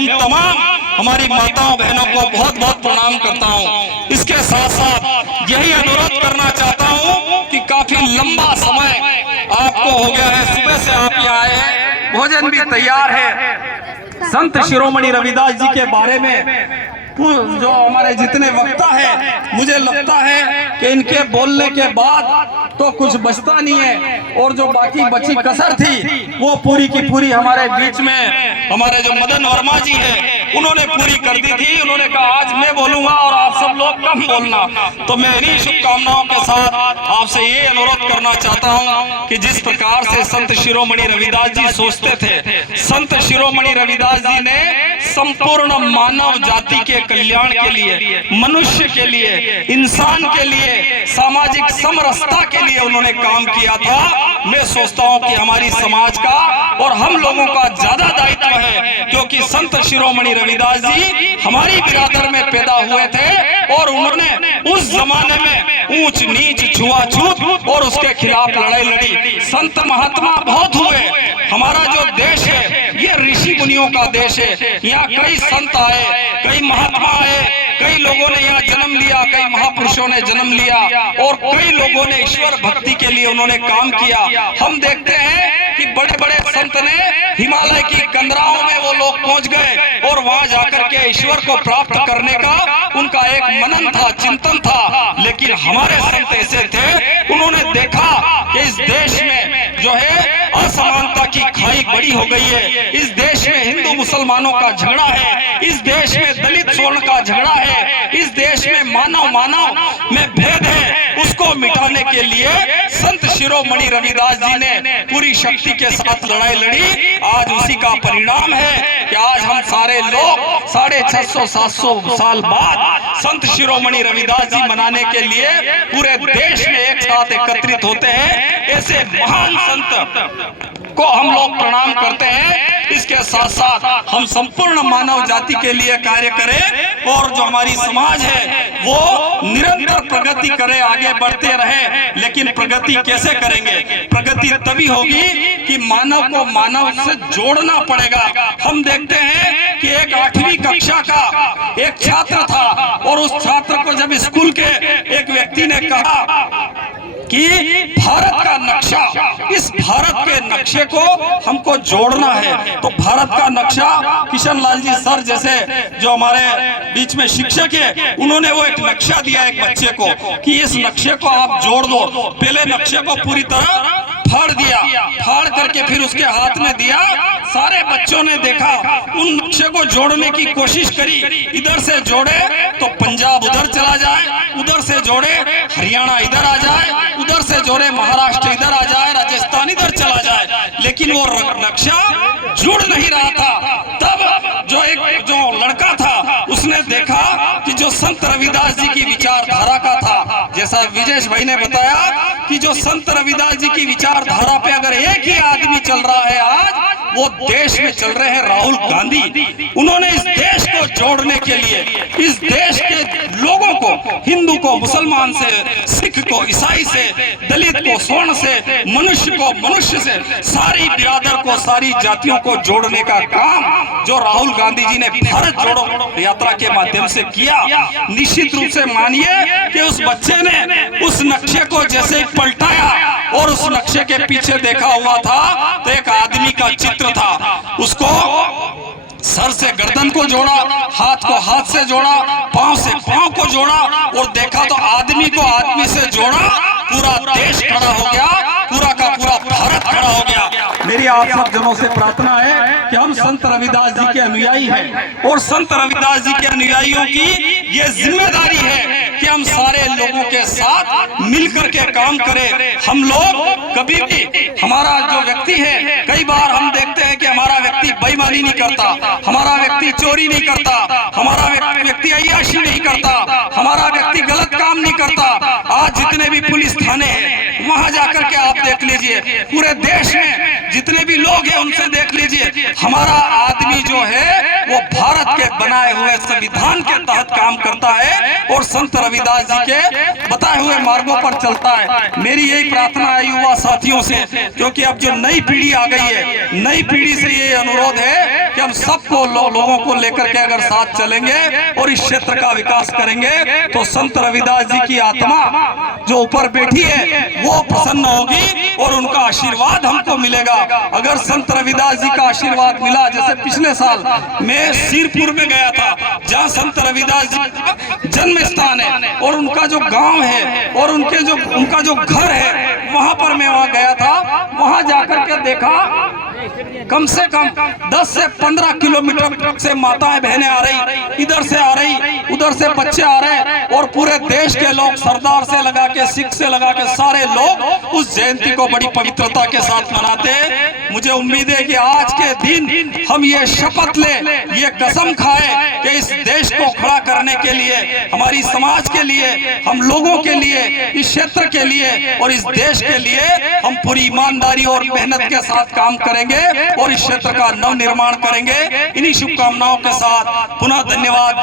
एवं तमाम हमारी माताओं बहनों को बहुत बहुत प्रणाम करता हूँ। इसके साथ साथ यही अनुरोध करना चाहता हूँ कि काफी लंबा समय आपको हो गया है, सुबह से आप यहाँ आए हैं, भोजन भी तैयार है। संत शिरोमणि रविदास जी के बारे में जो हमारे जितने वक्ता है, मुझे लगता है कि इनके बोलने के बाद तो कुछ बचता नहीं है, और जो बाकी बची कसर थी वो पूरी की पूरी हमारे बीच में हमारे जो मदन वर्मा जी हैं उन्होंने पूरी कर दी थी। उन्होंने कहा आज मैं बोलूंगा और आप सब लोग कम बोलना। तो मैं इन्हीं शुभकामनाओं के साथ आपसे ये अनुरोध करना चाहता हूँ कि जिस प्रकार से संत शिरोमणि रविदास जी सोचते थे, संत शिरोमणि रविदास जी ने संपूर्ण मानव जाति के कल्याण के लिए, मनुष्य के लिए, इंसान के लिए, सामाजिक समरसता के लिए उन्होंने काम किया था। मैं सोचता हूं कि हमारी समाज का और हम लोगों का ज्यादा दायित्व है, क्योंकि संत शिरोमणि रविदास जी हमारी बिरादर में पैदा हुए थे और उन्होंने उस जमाने में ऊंच नीच, छुआछूत और उसके खिलाफ लड़ाई लड़ी। संत महात्मा बहुत हुए। हमारा जो देश है ये ऋषि मुनियों का देश है। यहाँ कई संत आए, कई महात्मा आए, कई लोगों ने यहाँ जन्म लिया, कई महापुरुषों ने जन्म लिया और कई लोगों ने ईश्वर भक्ति के लिए उन्होंने काम किया। हम देखते हैं कि बड़े बड़े संत ने हिमालय की कंदराओं में वो लोग पहुंच गए और वहां जाकर के ईश्वर को प्राप्त करने का उनका एक मनन था, चिंतन था। लेकिन हमारे संत ऐसे थे, उन्होंने देखा कि इस देश में जो है असमानता की खाई बड़ी हो गई है, इस देश में हिंदू मुसलमानों का झगड़ा है, इस देश में दलित स्वर्ण का झगड़ा है, इस देश में मानव में भेद है, उसको मिटाने के लिए संत शिरोमणि रविदास जी ने पूरी शक्ति के साथ लड़ाई लड़ी। आज उसी का परिणाम है कि आज हम सारे लोग 650-700 साल बाद संत शिरोमणि रविदास जी मनाने के लिए पूरे देश में एक साथ एकत्रित होते हैं। ऐसे महान संत को हम लोग प्रणाम करते हैं। इसके साथ साथ हम संपूर्ण मानव जाति के लिए कार्य करें और जो हमारी समाज है वो निरंतर प्रगति करे, आगे बढ़ते रहे। लेकिन प्रगति कैसे करेंगे? प्रगति तभी होगी कि मानव को मानव से जोड़ना पड़ेगा। हम देखते हैं कि एक 8वीं कक्षा का एक छात्र था और उस छात्र को जब स्कूल के एक व्यक्ति ने कहा कि भारत का नक्शा, इस भारत के नक्शे को हमको जोड़ना है, तो भारत का नक्शा किशन लाल जी सर जैसे जो हमारे बीच में शिक्षक है, उन्होंने वो एक नक्शा दिया एक बच्चे को कि इस नक्शे को आप जोड़ दो। पहले नक्शे को पूरी तरह फाड़ दिया, फाड़ करके फिर उसके हाथ में दिया। सारे बच्चों ने देखा, उन नक्शे को जोड़ने की कोशिश करी। इधर से जोड़े तो पंजाब उधर चला जाए, उधर से जोड़े हरियाणा इधर आ जाए, उधर से जोड़े महाराष्ट्र इधर आ जाए, राजस्थान इधर चला जाए, लेकिन वो नक्शा जुड़ नहीं रहा था। तब जो लड़का था उसने देखा कि जो संत रविदास जी की विचारधारा का था, जैसा विजेश भाई ने बताया कि जो संत रविदास जी की विचारधारा पे अगर एक ही आदमी चल रहा है आज, वो देश में चल रहे हैं राहुल गांधी। उन्होंने इस देश को जोड़ने के लिए, इस देश के लोगों को, हिंदू को मुसलमान से, सिख को ईसाई से, दलित को स्वर्ण से, मनुष्य को मनुष्य से, सारी बिरादर को, सारी जातियों को जोड़ने का काम जो राहुल गांधी जी ने भारत जोड़ो यात्रा के माध्यम से किया। निश्चित रूप से मानिए कि उस बच्चे ने उस नक्शे को जैसे पलटाया और उस नक्शे के पीछे देखा हुआ था तो एक आदमी का चित्र था। उसको सर से गर्दन को जोड़ा, हाथ को हाथ से जोड़ा, पांव से पांव को जोड़ा और देखा तो आदमी को आदमी से जोड़ा। पूरा देश खड़ा हो गया, पूरा का पूरा भारत खड़ा हो गया। मेरी आप सब जनों से प्रार्थना है कि हम संत रविदास जी के अनुयायी हैं और संत रविदास जी के अनुयायियों की ये जिम्मेदारी है कि हम सारे लोगों के साथ मिलकर के काम करें। हम लोग कभी भी, हमारा जो व्यक्ति है, कई बार हम देखते हैं कि हमारा व्यक्ति बेईमानी नहीं करता, हमारा व्यक्ति चोरी नहीं करता, हमारा व्यक्ति अय्याशी नहीं करता, हमारा व्यक्ति गलत काम नहीं करता। आज जितने भी पुलिस थाने हैं वहां जाकर के आप देख लीजिए, पूरे देश में जितने भी लोग हैं उनसे देख लीजिए, हमारा आदमी जो है वो भारत के बनाए हुए संविधान के तहत काम करता है और संत रविदास जी के बताए हुए मार्गों पर चलता है। मेरी यही प्रार्थना है युवा साथियों से, क्योंकि अब जो नई पीढ़ी आ गई है, नई पीढ़ी से ये अनुरोध है कि हम सबको लोगों को लेकर के अगर साथ चलेंगे और इस क्षेत्र का विकास करेंगे तो संत रविदास जी की आत्मा जो ऊपर बैठी है वो प्रसन्न होगी और उनका आशीर्वाद हमको मिलेगा। अगर संत रविदास जी का आशीर्वाद मिला, जैसे पिछले साल मैं सिरपुर में गया था जहाँ संत रविदास जी का जन्म स्थान है और उनका जो गांव है और उनका जो घर है, वहां पर मैं वहां गया था। वहां जाकर के देखा कम से कम 10 से 15 किलोमीटर से माताएं बहनें आ रही, इधर से आ रही, उधर से बच्चे आ रहे और पूरे देश के लोग, सरदार से लगा के सिख से लगा के सारे लोग उस जयंती को बड़ी पवित्रता के साथ मनाते। मुझे उम्मीद है कि आज के दिन हम ये शपथ ले, ये कसम खाए कि इस देश को खड़ा करने के लिए, हमारी समाज के लिए, हम लोगों के लिए, इस क्षेत्र के लिए और इस देश के लिए हम पूरी ईमानदारी और मेहनत के साथ काम करेंगे और इस क्षेत्र का नव निर्माण करेंगे। इन्हीं शुभकामनाओं के साथ पुनः धन्यवाद।